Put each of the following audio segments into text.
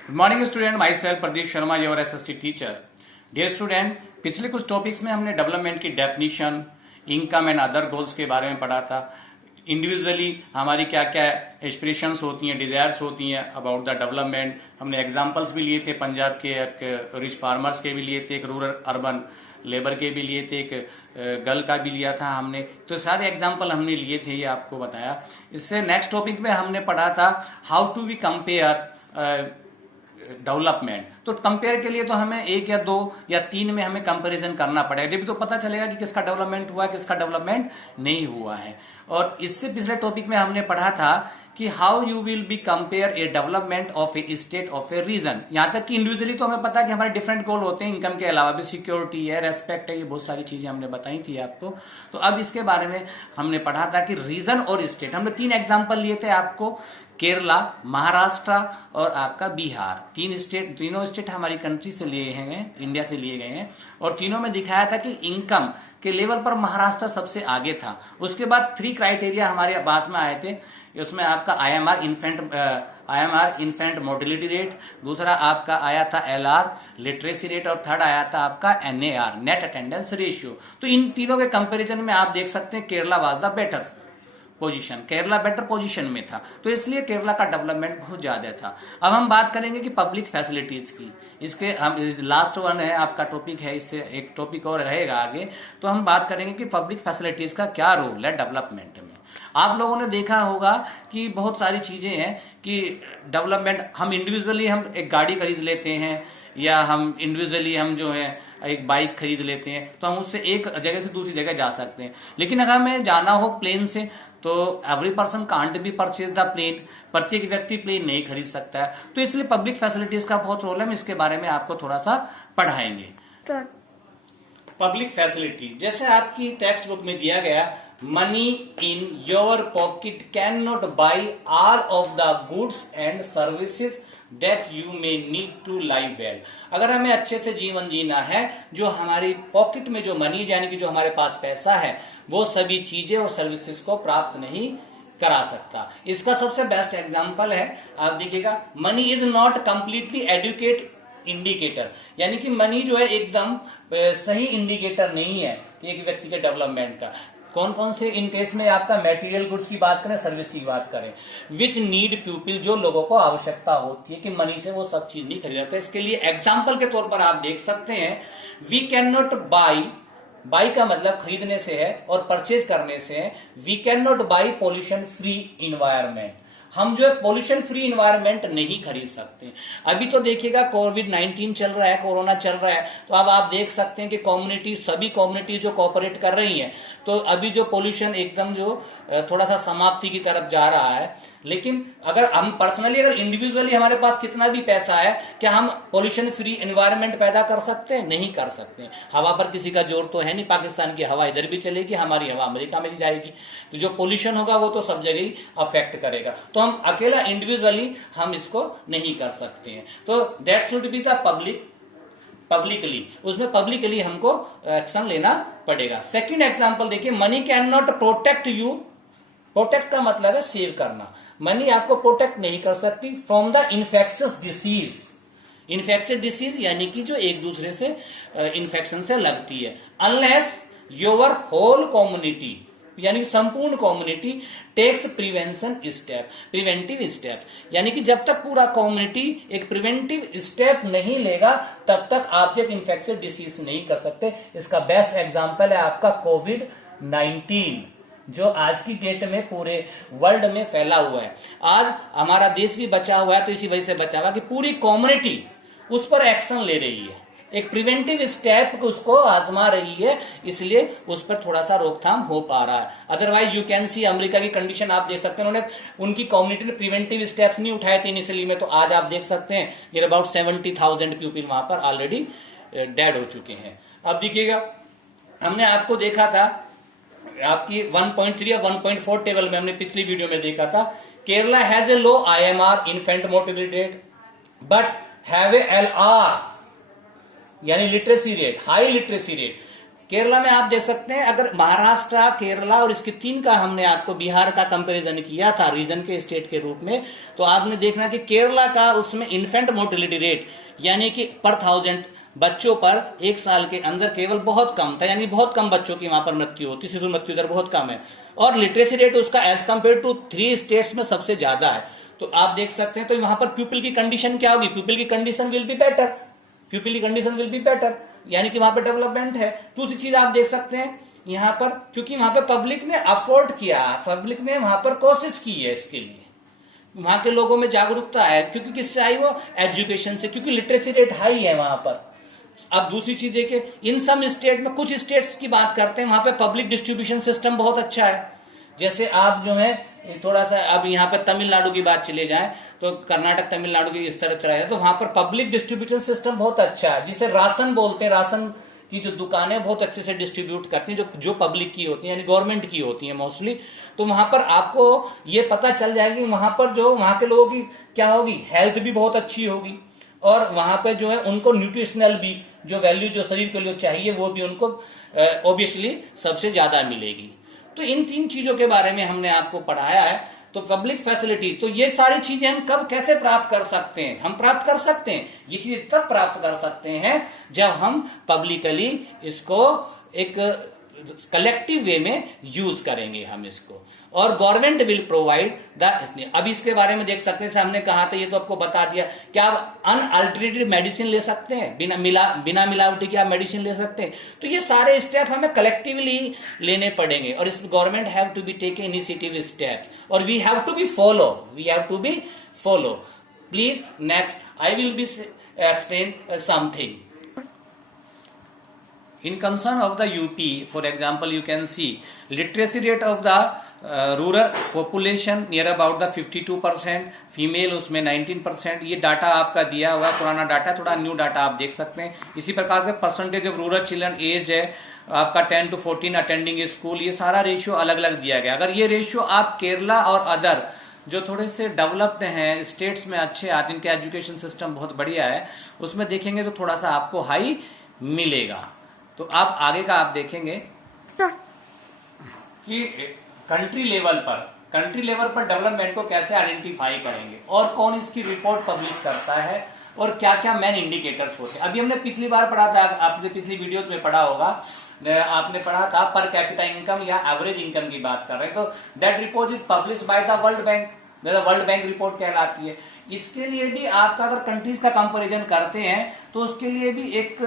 Good morning student, my self Pradeep Sharma, your SST teacher. Dear student, पिछले कुछ topics में हमने डेवलपमेंट की definition, income and other goals के बारे में पढ़ा था। इंडिविजुअली हमारी क्या क्या एस्पिरेशंस होती हैं, डिजायर्स होती हैं अबाउट द डेवलपमेंट। हमने एग्जांपल्स भी लिए थे, पंजाब के एक रिच फार्मर्स के भी लिए थे, एक रूरल अर्बन लेबर के भी लिए थे, एक गर्ल का भी लिया था हमने। तो सारे एग्जांपल हमने लिए थे, ये आपको बताया। इससे नेक्स्ट टॉपिक में हमने पढ़ा था how to we compare development. तो कंपेयर के लिए तो हमें एक या दो या तीन में हमें कंपैरिजन करना पड़ेगा, जब तो पता चलेगा कि किसका डेवलपमेंट हुआ है, किसका डेवलपमेंट नहीं हुआ है। और इससे पिछले टॉपिक में हमने पढ़ा था कि how you will be compare a development of a state of a region. यहां तक कि इंडिविजुअली तो हमें पता है कि हमारे डिफरेंट गोल होते हैं, इनकम के अलावा भी सिक्योरिटी है, रेस्पेक्ट है, ये बहुत सारी चीजें हमने बताई थी आपको। तो अब इसके बारे में हमने पढ़ा था कि रीजन और स्टेट, हमने तीन एग्जाम्पल लिए थे आपको, केरला, महाराष्ट्र और आपका बिहार। तीनों स्टेट हमारी कंट्री से लिए हैं, इंडिया से लिए गए हैं। और तीनों में दिखाया था कि इनकम के लेवल पर महाराष्ट्र सबसे आगे था। उसके बाद 3 क्राइटेरिया हमारे पास में आए थे। उसमें आपका आईएमआर इन्फेंट मोर्टेलिटी रेट, दूसरा आपका आया था एलआर लिटरेसी रेट, और थर्ड आया था आपका एनएआर नेट अटेंडेंस रेशियो। तो इन तीनों के कंपैरिजन में आप देख सकते हैं Kerala was the better position, Kerala better position में था, तो इसलिए केरला का डेवलपमेंट बहुत ज्यादा था। अब हम बात करेंगे कि पब्लिक फैसिलिटीज की। इसके हम लास्ट वन है आपका टॉपिक है, इससे एक टॉपिक और रहेगा आगे। तो हम बात करेंगे कि पब्लिक फैसिलिटीज का क्या रोल है डेवलपमेंट में। आप लोगों ने देखा होगा कि बहुत सारी चीजें हैं कि डेवलपमेंट, हम इंडिविजुअली हम एक गाड़ी खरीद लेते हैं, या हम इंडिविजुअली हम जो है एक बाइक खरीद लेते हैं, तो हम उससे एक जगह से दूसरी जगह जा सकते हैं। लेकिन अगर हमें जाना हो प्लेन से, तो every person can't be purchase the plane, प्रत्येक व्यक्ति प्लेन नहीं खरीद सकता है। तो इसलिए पब्लिक फैसिलिटीज का बहुत रोल है, हम इसके बारे में आपको थोड़ा सा पढ़ाएंगे। पब्लिक फैसिलिटी, जैसे आपकी टेक्स्ट बुक में दिया गया, money in your pocket can not buy all of the goods and services that you may need to live well. अगर हमें अच्छे से जीवन जीना है, जो हमारी पॉकेट में जो मनी, यानी कि जो हमारे पास पैसा है, वो सभी चीजें और सर्विसेज को प्राप्त नहीं करा सकता। इसका सबसे बेस्ट एग्जांपल है, आप देखिएगा, money is not completely adequate indicator, यानी कि मनी जो है एकदम सही इंडिकेटर नहीं है एक व्यक्ति के डेवलपमेंट का। कौन कौन से इन केस में आपका मेटीरियल गुड्स की बात करें, सर्विस की बात करें, विच नीड पीपल, जो लोगों को आवश्यकता होती है कि मनी से वो सब चीज नहीं खरीद सकते। इसके लिए एग्जांपल के तौर पर आप देख सकते हैं, वी कैन नॉट बाई का मतलब खरीदने से है और परचेज करने से है। We can not buy pollution free environment, हम जो है पॉल्यूशन फ्री इन्वायरमेंट नहीं खरीद सकते। अभी तो देखिएगा कोविड-19 चल रहा है, कोरोना चल रहा है, तो अब आप देख सकते हैं कि कम्युनिटी, सभी कम्युनिटी जो कोऑपरेट कर रही हैं, तो अभी जो पॉल्यूशन एकदम जो थोड़ा सा समाप्ति की तरफ जा रहा है। लेकिन अगर हम पर्सनली, अगर इंडिविजुअली हमारे पास कितना भी पैसा है, क्या हम पॉल्यूशन फ्री एनवायरनमेंट पैदा कर सकते हैं? नहीं कर सकते। हवा पर किसी का जोर तो है नहीं, पाकिस्तान की हवा इधर भी चलेगी, हमारी हवा अमेरिका में भी जाएगी, तो जो पॉल्यूशन होगा वो तो सब जगह ही अफेक्ट करेगा। तो हम अकेला इंडिविजुअली हम इसको नहीं कर सकते हैं। तो that should be the publicly, उसमें पब्लिकली हमको एक्शन लेना पड़ेगा। सेकंड एग्जांपल देखिए, money can not protect you, protect का मतलब है सेव करना, मनी आपको प्रोटेक्ट नहीं कर सकती from the infectious disease. Infectious disease यानी कि जो एक दूसरे से इन्फेक्शन से लगती है, अनलेस योर होल कम्युनिटी, यानी संपूर्ण कम्युनिटी टेक्स प्रिवेंटिव स्टेप, यानी कि जब तक पूरा कम्युनिटी एक प्रिवेंटिव स्टेप नहीं लेगा, तब तक आप एक इन्फेक्शियस डिसीज नहीं कर सकते। इसका बेस्ट एग्जांपल है आपका कोविड-19, जो आज की डेट में पूरे वर्ल्ड में फैला हुआ है। आज हमारा देश भी बचा हुआ है, तो इसी वजह से बचा हुआ कि पूरी कम्युनिटी उस पर एक्शन ले रही है, एक प्रिवेंटिव स्टेप उसको आजमा रही है, इसलिए उस पर थोड़ा सा रोकथाम हो पा रहा है। Otherwise you can see America की कंडीशन आप देख सकते हैं, उन्होंने उनकी कम्युनिटी ने प्रिवेंटिव स्टेप्स नहीं उठाए थे इनिशियली में, तो आज आप देख सकते हैं ये अबाउट 70,000 पीपल वहां पर ऑलरेडी डेड हो चुके हैं। अब देखिएगा, हमने आपको देखा था आपकी 1.3 और 1.4 टेबल में, हमने पिछली वीडियो में देखा था, Kerala has a low IMR infant mortality rate but have a LR यानी literacy rate, high literacy rate. Kerala में आप देख सकते हैं, अगर महाराष्ट्र, केरला और इसके 3 का हमने आपको बिहार का कंपैरिजन किया था रीजन के स्टेट के रूप में, तो आपने देखना कि केरला का उसमें इन्फेंट मोर्टिलिटी रेट यानी कि पर 1000 बच्चों पर 1 साल के अंदर केवल बहुत कम था, यानी बहुत कम बच्चों की वहां पर मृत्यु होती, शिशु मृत्यु दर बहुत कम है। और लिटरेसी रेट उसका एज कंपेयर टू 3 स्टेट्स में सबसे ज्यादा है। तो आप देख सकते हैं, तो वहां पर पीपल की कंडीशन क्या होगी, पीपल की condition will be better, people की कंडीशन विल बी बेटर, यानी कि वहां पर डेवलपमेंट है। दूसरी चीज आप देख सकते हैं यहां पर, क्योंकि वहां पर पब्लिक ने अफोर्ड किया, पब्लिक ने वहां पर कोशिश की है इसके लिए, वहां के लोगों में जागरूकता है, क्योंकि किससे आई, वो एजुकेशन से, क्योंकि लिटरेसी रेट हाई है वहां पर। अब दूसरी चीज देखिए, इन सम स्टेट में, कुछ स्टेट्स की बात करते हैं वहां पे पब्लिक डिस्ट्रीब्यूशन सिस्टम बहुत अच्छा है। जैसे आप जो है थोड़ा सा, अब यहाँ पे तमिलनाडु की बात चले जाए तो कर्नाटक तमिलनाडु की इस तरह चला जाए, तो वहां पर पब्लिक डिस्ट्रीब्यूशन सिस्टम बहुत अच्छा है, जिसे राशन बोलते हैं। राशन की जो दुकानें बहुत अच्छे से डिस्ट्रीब्यूट करती हैं, जो पब्लिक की होती है, यानी गवर्नमेंट की होती है मोस्टली। तो वहां पर आपको ये पता चल जाएगी वहां पर जो वहां के लोगों की क्या होगी, हेल्थ भी बहुत अच्छी होगी, और वहां पे जो है उनको न्यूट्रिशनल भी जो वैल्यू जो शरीर के लिए चाहिए वो भी उनको ऑब्वियसली सबसे ज्यादा मिलेगी। तो इन 3 चीजों के बारे में हमने आपको पढ़ाया है। तो पब्लिक फैसिलिटी, तो ये सारी चीजें हम कब कैसे प्राप्त कर सकते हैं, हम प्राप्त कर सकते हैं ये चीजें तब प्राप्त कर सकते हैं जब हम पब्लिकली इसको एक कलेक्टिव वे में यूज करेंगे हम इसको, और गवर्नमेंट विल प्रोवाइड द। अब इसके बारे में देख सकते हैं, हमने कहा था, ये तो आपको बता दिया, क्या आप अनअल्टरेटेड मेडिसिन ले सकते हैं, बिना मिलावटी की आप मेडिसिन ले सकते हैं। तो ये सारे स्टेप हमें कलेक्टिवली लेने पड़ेंगे, और इस government have to be take initiative steps, और we have to be follow. Please next I will be explain something. In concern of the UP, for example, you can see literacy rate of the rural population near about the 52%, female उसमें 19%। ये data आपका दिया हुआ है, पुराना data, थोड़ा new data आप देख सकते हैं। इसी प्रकार के percentage of rural children age है आपका 10 to 14 अटेंडिंग स्कूल, ये सारा रेशियो अलग अलग दिया गया। अगर ये रेशियो आप केरला और अदर जो थोड़े से डेवलप्ड हैं स्टेट्स में अच्छे आते, इनके एजुकेशन सिस्टम बहुत बढ़िया है, उसमें देखेंगे तो थोड़ा सा आपको हाई मिलेगा। तो आप आगे का आप देखेंगे कि कंट्री लेवल पर डेवलपमेंट को कैसे आइडेंटिफाई करेंगे, और कौन इसकी रिपोर्ट पब्लिश करता है, और क्या क्या मेन इंडिकेटर्स होते हैं। अभी हमने पिछली बार पढ़ा था, आपने पिछली वीडियो में पढ़ा होगा, आपने पढ़ा था पर कैपिटा इनकम या एवरेज इनकम की बात कर रहे हैं। तो that report is publish by the world bank, world bank report कहलाती है। इसके लिए भी आपका अगर कंट्रीज का कंपैरिजन करते हैं तो उसके लिए भी एक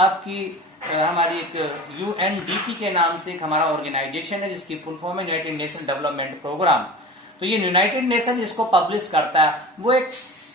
आपकी हमारी एक UNDP के नाम से एक हमारा ऑर्गेनाइजेशन है, जिसकी फुल फॉर्म है यूनाइटेड नेशन डेवलपमेंट प्रोग्राम। तो ये यूनाइटेड नेशन इसको पब्लिश करता है। वो एक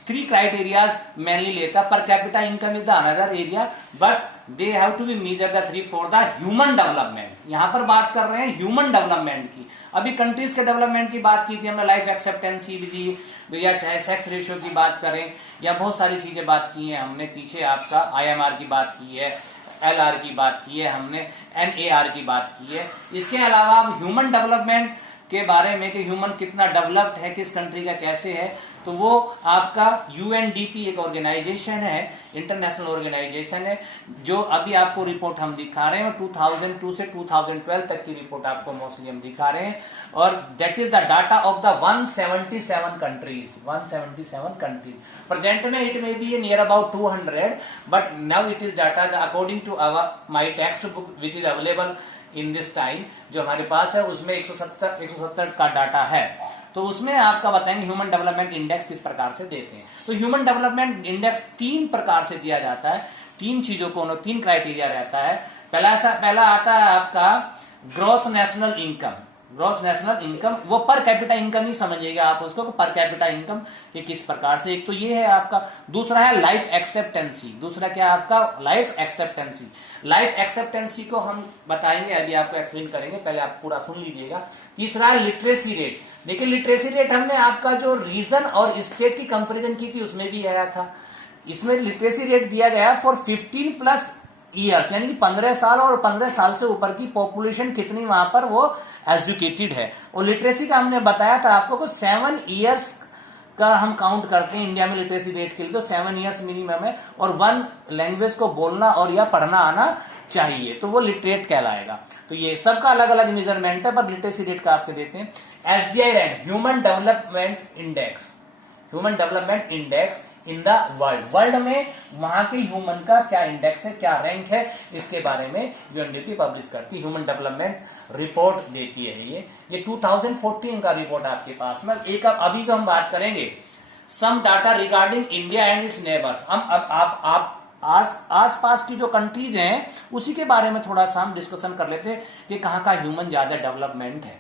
3 क्राइटेरियाज मेनली लेता है। Per capita income is the another area, but they have to be measure the 3 for the human development. यहां पर बात कर रहे हैं ह्यूमन डेवलपमेंट की। अभी कंट्रीज के डेवलपमेंट की बात की थी हमने, लाइफ एक्सेप्टेंसी दी, या चाहे सेक्स रेशियो की बात करें, या बहुत सारी चीजें बात की है हमने पीछे। आपका IMR की बात की है, LR की बात की है हमने, NAR की बात की है। इसके अलावा आप ह्यूमन डेवलपमेंट के बारे में कि ह्यूमन कितना डेवलप्ड है, किस कंट्री का कैसे है, तो वो आपका UNDP एक ऑर्गेनाइजेशन है, इंटरनेशनल ऑर्गेनाइजेशन है, जो अभी आपको रिपोर्ट हम दिखा रहे हैं 2002 से 2012 तक की रिपोर्ट आपको मोस्टली हम दिखा रहे हैं। और that is the data of the 177 countries. Present में it may be near about 200, but now it is data according to my text book which is available in this time, जो हमारे पास है उसमें 170 का डाटा है। तो उसमें आपका बताएंगे ह्यूमन डेवलपमेंट इंडेक्स किस प्रकार से देते हैं। तो ह्यूमन डेवलपमेंट इंडेक्स 3 प्रकार से दिया जाता है, 3 चीजों को, 3 क्राइटेरिया रहता है। पहला आता है आपका gross national income. Gross national income वो पर कैपिटा इनकम ही समझिएगा आप उसको, पर कैपिटा इनकम कि किस प्रकार से, एक तो ये है आपका। दूसरा है लाइफ एक्सेप्टेंसी। दूसरा क्या है आपका, लाइफ एक्सेप्टेंसी। लाइफ एक्सेप्टेंसी को हम बताएंगे, अभी आपको एक्सप्लेन करेंगे, पहले आप पूरा सुन लीजिएगा। तीसरा है लिटरेसी रेट। देखिए लिटरेसी रेट हमने आपका जो रीजन और स्टेट की कंपेरिजन की थी उसमें भी आया था। इसमें लिटरेसी रेट दिया गया फॉर 15+ ईयर्स, यानी कि 15 साल और 15 साल से ऊपर की पॉपुलेशन कितनी वहां पर वो एजुकेटेड है। और लिटरेसी का हमने बताया था आपको को 7 ईयर्स का हम काउंट करते हैं इंडिया में लिटरेसी रेट के लिए, तो 7 ईयर्स मिनिमम है। और 1 लैंग्वेज को बोलना और या पढ़ना आना चाहिए, तो वो लिटरेट कहलाएगा। तो ये सबका अलग अलग मेजरमेंट है, पर लिटरेसी रेट का आपके देते हैं। SDI rank, human development index, human development index in the world, world में वहां के ह्यूमन का क्या इंडेक्स है, क्या रैंक है, इसके बारे में यूएनडीपी पब्लिश करती है, ह्यूमन डेवलपमेंट रिपोर्ट देती है। ये 2014 का रिपोर्ट आपके पास में। एक अभी जो हम बात करेंगे some data regarding India and its neighbours, हम अब आप आस पास की जो कंट्रीज हैं उसी के बारे में थोड़ा सा हम डिस्कशन कर लेते हैं कि कहाँ का ह्यूमन ज्यादा डेवलपमेंट है।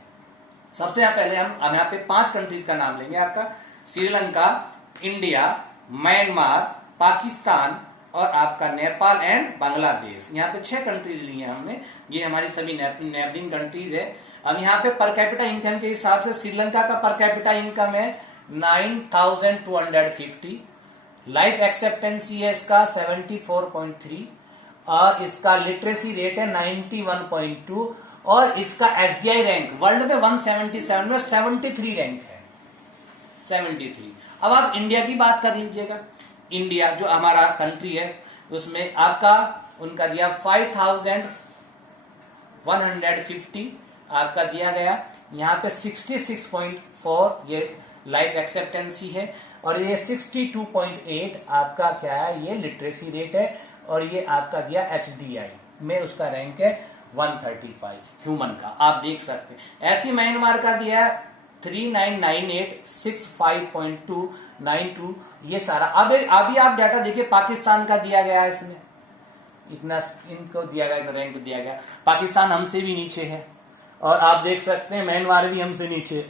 सबसे पहले हम यहाँ पे 5 कंट्रीज का नाम लेंगे आपका, श्रीलंका, इंडिया, म्यांमार, पाकिस्तान और आपका नेपाल एंड बांग्लादेश। यहाँ पे 6 कंट्रीज ली हैं हमने, ये हमारी सभी नेबरिंग कंट्रीज है। अब यहाँ पे पर कैपिटा इनकम के हिसाब से श्रीलंका का पर कैपिटा इनकम है 9,250, लाइफ एक्सेप्टेंसी है इसका 74.3 और इसका लिटरेसी रेट है 91.2 और इसका एसडीआई रैंक वर्ल्ड में 177 में 73 रैंक है, 73। अब आप इंडिया की बात कर लीजिएगा, इंडिया जो हमारा कंट्री है उसमें आपका उनका दिया 5,150 आपका दिया गया, यहाँ पे 66.4 ये लाइफ एक्सेप्टेंसी है और ये 62.8 आपका क्या है, ये लिटरेसी रेट है और ये आपका दिया एचडीआई में उसका रैंक है 135 ह्यूमन का, आप देख सकते हैं। ऐसी म्यांमार का दिया 3998 65.292 ये सारा। अब अभी आप डाटा देखिए पाकिस्तान का दिया गया है, इसमें इतना इनको दिया गया, रैंक दिया गया। पाकिस्तान हमसे भी नीचे है और आप देख सकते हैं म्यांमार भी हमसे नीचे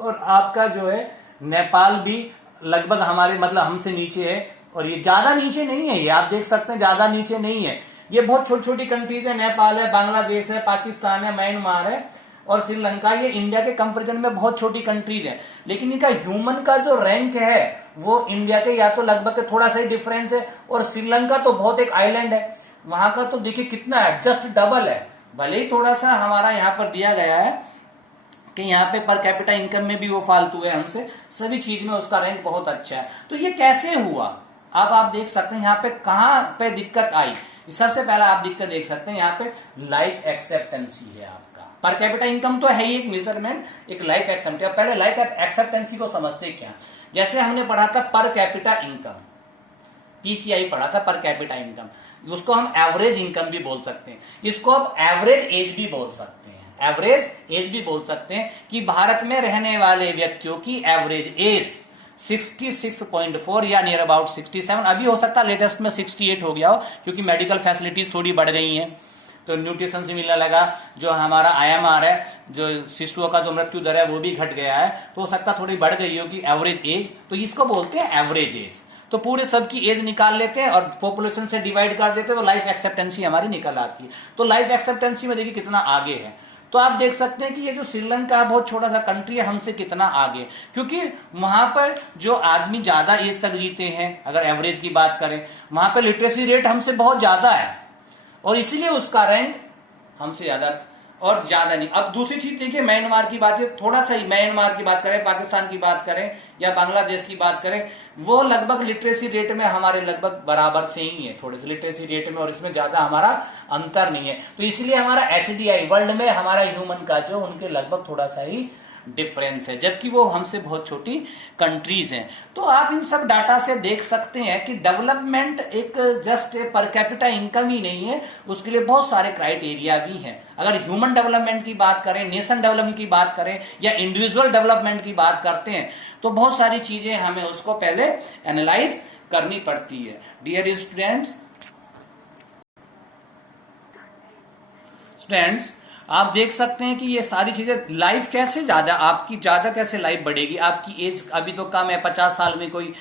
और आपका जो है नेपाल भी लगभग हमारे मतलब हमसे नीचे है और ये ज्यादा नीचे नहीं है, ये आप देख सकते हैं ज्यादा नीचे नहीं है। ये बहुत छोटी छोटी कंट्रीज है, नेपाल है, बांग्लादेश है, पाकिस्तान है, म्यांमार है और श्रीलंका, ये इंडिया के कंपेरिजन में बहुत छोटी कंट्रीज है। लेकिन इनका ह्यूमन का जो रैंक है वो इंडिया के या तो लगभग थोड़ा सा ही डिफरेंस है और श्रीलंका तो बहुत एक आइलैंड है, वहां का तो देखिए कितना है, जस्ट डबल है। भले ही थोड़ा सा हमारा यहाँ पर दिया गया है कि यहाँ पे पर कैपिटा इनकम में भी वो फालतू है हमसे, सभी चीज में उसका रैंक बहुत अच्छा है। तो ये कैसे हुआ, अब आप देख सकते हैं यहाँ पे कहां पे दिक्कत आई। सबसे पहला आप दिक्कत देख सकते हैं यहाँ पे लाइफ एक्सेप्टेंसी है आपका, पर कैपिटा इनकम तो है ही एक मेजरमेंट, एक लाइफ एक्सेप्टेंसी। पहले लाइफ एक्सेप्टेंसी को समझते क्या, जैसे हमने पढ़ा था पर कैपिटा इनकम, पीसीआई पढ़ा था पर कैपिटा इनकम, उसको हम एवरेज इनकम भी बोल सकते हैं, इसको आप एवरेज एज भी बोल सकते हैं, एवरेज एज भी बोल सकते हैं कि भारत में रहने वाले व्यक्तियों की एवरेज एज 66.4 या नियर अबाउट 67, अभी हो सकता है लेटेस्ट में 68 हो गया हो क्योंकि मेडिकल फैसिलिटीज थोड़ी बढ़ गई हैं, तो न्यूट्रिशन से मिलने लगा, जो हमारा आईएमआर है, जो शिशुओं का जो मृत्यु दर है वो भी घट गया है, तो हो सकता थोड़ी बढ़ गई होगी एवरेज एज, तो इसको बोलते हैं एवरेज एज। तो पूरे सबकी एज निकाल लेते हैं और पॉपुलेशन से डिवाइड कर देते हैं तो लाइफ एक्सेप्टेंसी हमारी निकल आती है। तो लाइफ एक्सेप्टेंसी में देखिए कितना आगे है, तो आप देख सकते हैं कि ये जो श्रीलंका बहुत छोटा सा कंट्री है हमसे कितना आगे, क्योंकि वहां पर जो आदमी ज्यादा एज तक जीते हैं, अगर एवरेज की बात करें, वहां पर लिटरेसी रेट हमसे बहुत ज्यादा है और इसीलिए उसका रैंक हमसे ज्यादा और ज्यादा नहीं। अब दूसरी चीज देखिए, म्यांमार की बात है, थोड़ा सा ही म्यांमार की बात करें, पाकिस्तान की बात करें या बांग्लादेश की बात करें, वो लगभग लिटरेसी रेट में हमारे लगभग बराबर से ही है, थोड़े से लिटरेसी रेट में, और इसमें ज्यादा हमारा अंतर नहीं है। तो इसलिए हमारा एचडीआई वर्ल्ड में हमारा ह्यूमन का जो उनके लगभग थोड़ा सा ही डिफरेंस है, जबकि वो हमसे बहुत छोटी कंट्रीज हैं। तो आप इन सब डाटा से देख सकते हैं कि डेवलपमेंट एक जस्ट पर कैपिटा इनकम ही नहीं है, उसके लिए बहुत सारे क्राइटेरिया भी हैं। अगर ह्यूमन डेवलपमेंट की बात करें, नेशन डेवलपमेंट की बात करें या इंडिविजुअल डेवलपमेंट की बात करते हैं, तो बहुत सारी चीजें हमें उसको पहले एनालाइज करनी पड़ती है। डियर स्टूडेंट्स, आप देख सकते हैं कि ये सारी चीजें, लाइफ कैसे आपकी ज्यादा कैसे लाइफ बढ़ेगी, आपकी एज अभी तो कम है, 50 साल में कोई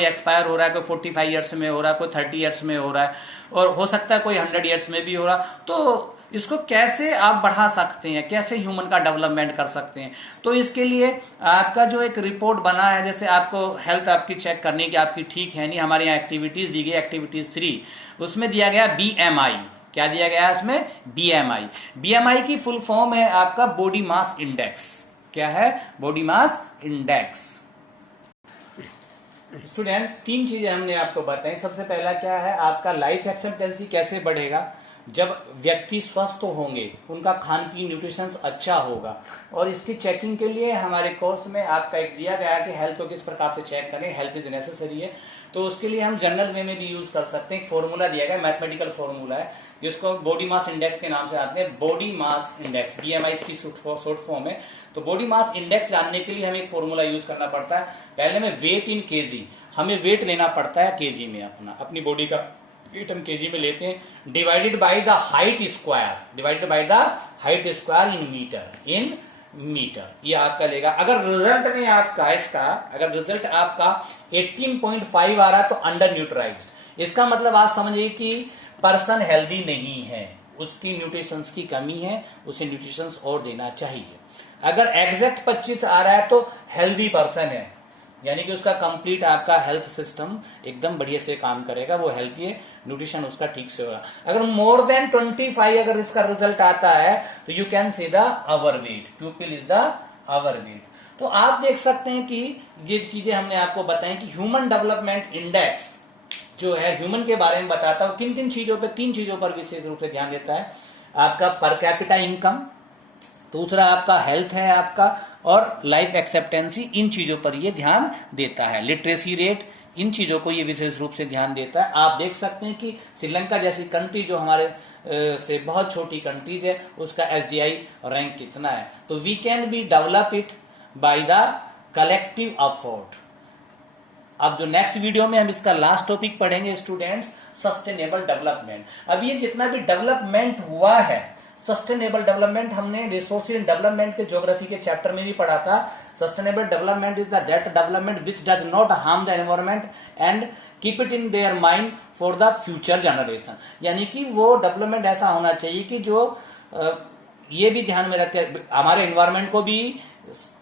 एक्सपायर हो रहा है, कोई 45 ईयर्स में हो रहा है, कोई 30 ईयर्स में हो रहा है और हो सकता है कोई 100 ईयर्स में भी हो रहा, तो इसको कैसे आप बढ़ा सकते हैं, कैसे ह्यूमन का डेवलपमेंट कर सकते हैं। तो इसके लिए आपका जो एक रिपोर्ट बना है, जैसे आपको हेल्थ आपकी चेक करनी कि आपकी ठीक है नहीं, हमारे यहाँ एक्टिविटीज दी गई, एक्टिविटीज 3, उसमें दिया गया BMI, क्या दिया गया है इसमें, BMI। BMI की फुल फॉर्म है आपका बॉडी मास इंडेक्स। क्या है, बॉडी मास इंडेक्स। स्टूडेंट, 3 चीजें हमने आपको बताई। सबसे पहला क्या है, आपका लाइफ एक्सपेक्टेंसी कैसे बढ़ेगा, जब व्यक्ति स्वस्थ होंगे, उनका खान पीन न्यूट्रिशन अच्छा होगा। और इसकी चेकिंग के लिए हमारे कोर्स में आपका एक दिया गया है कि हेल्थ को किस प्रकार से चेक करें, हेल्थ इज नेसेसरी है। तो उसके लिए हम जनरल वे में भी यूज कर सकते हैं। एक फॉर्मूला दिया गया, मैथमेटिकल फॉर्मूला है, जिसको बॉडी मास इंडेक्स के नाम से आते हैं। बॉडी मास इंडेक्स, BMI की शॉर्ट फॉर्म है। तो बॉडी मास इंडेक्स जानने के लिए हमें एक फॉर्मूला यूज करना पड़ता है। पहले में वेट इन केजी, हमें वेट लेना पड़ता है केजी में, अपनी बॉडी का वेट हम केजी में लेते हैं, divided by the height square, divided by the height square in meter, ये आपका लेगा। अगर रिजल्ट में आपका अगर रिजल्ट आपका 18.5 आ रहा है तो अंडर न्यूट्रलाइज्ड, इसका मतलब आप समझिए कि पर्सन हेल्दी नहीं है, उसकी न्यूट्रिशंस की कमी है, उसे न्यूट्रिशंस और देना चाहिए। अगर एग्जैक्ट 25 आ रहा है तो हेल्दी पर्सन है, यानी कि उसका कंप्लीट आपका हेल्थ सिस्टम एकदम बढ़िया से काम करेगा, वो हेल्थी है, न्यूट्रिशन उसका ठीक से होगा। अगर मोर देन 25 अगर इसका रिजल्ट आता है तो you can see the our weight, pupil is the our weight. तो आप देख सकते हैं कि ये चीजें हमने आपको बताई कि ह्यूमन डेवलपमेंट इंडेक्स जो है ह्यूमन के बारे में बताता है, किन किन चीजों पर, 3 चीजों पर विशेष रूप से ध्यान देता है। आपका पर कैपिटा इनकम, दूसरा आपका हेल्थ है आपका, और लाइफ एक्सेप्टेंसी, इन चीजों पर ये ध्यान देता है। लिटरेसी रेट, इन चीजों को ये विशेष रूप से ध्यान देता है। आप देख सकते हैं कि श्रीलंका जैसी कंट्री जो हमारे से बहुत छोटी कंट्रीज है, उसका SDI रैंक कितना है। तो we can be develop it by the collective effort. अब जो नेक्स्ट वीडियो में हम इसका लास्ट टॉपिक पढ़ेंगे स्टूडेंट्स, सस्टेनेबल डेवलपमेंट। अब ये जितना भी डेवलपमेंट हुआ है, सस्टेनेबल डेवलपमेंट हमने रिसोर्स इन डेवलपमेंट के ज्योग्राफी के चैप्टर में भी पढ़ा था। Sustainable development is that development which does not harm the environment and keep it in their mind for the future generation. यानी कि वो डेवलपमेंट ऐसा होना चाहिए कि जो ये भी ध्यान में रखते हैं हमारे एनवायरमेंट को भी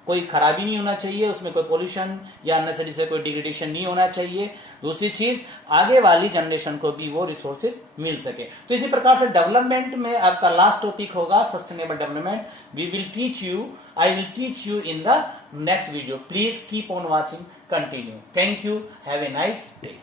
कोई खराबी नहीं होना चाहिए, उसमें कोई पोल्यूशन या अननेसेसरी से कोई डिग्रेडेशन नहीं होना चाहिए। दूसरी चीज, आगे वाली जनरेशन को भी वो रिसोर्सेज मिल सके। तो इसी प्रकार से डेवलपमेंट में आपका लास्ट टॉपिक होगा sustainable development. I will teach you in the next video. Please keep on watching, continue. Thank you, have a nice day.